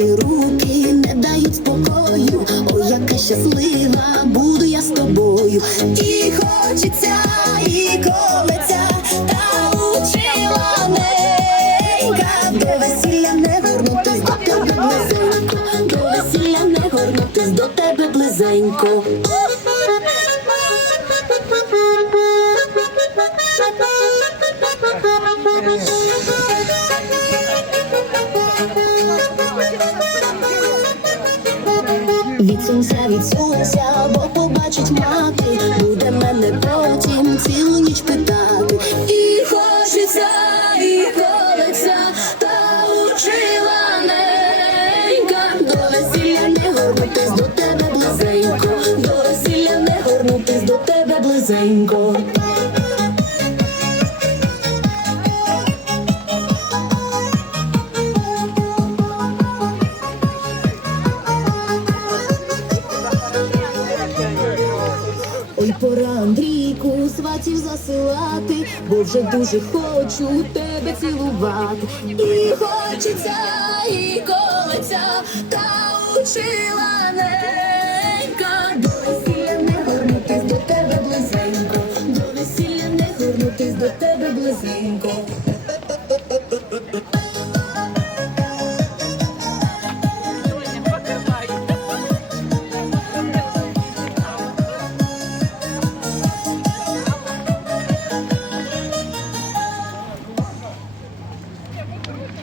теплі руки не дають спокою. Ой, яка щаслива буду я з тобою. І хочеться, і колеться, та учила ненька. До весілля не горнутись до тебе близенько, до весілля не горнутись до тебе близенько. Відсунься, відсунься, бо побачить мати, буде мене потім цілу ніч питати. І хочеться, і колеться, та учила ненька. До весілля не горнутись до тебе близенько, до весілля не горнутись до тебе близенько. Ой, пора Андрійку сватів засилати, бо вже дуже хочу тебе цілувати. І хочеться, і колеться, та учила ненька. До весілля не горнутись до тебе близенько, до весілля не горнутись до тебе близенько.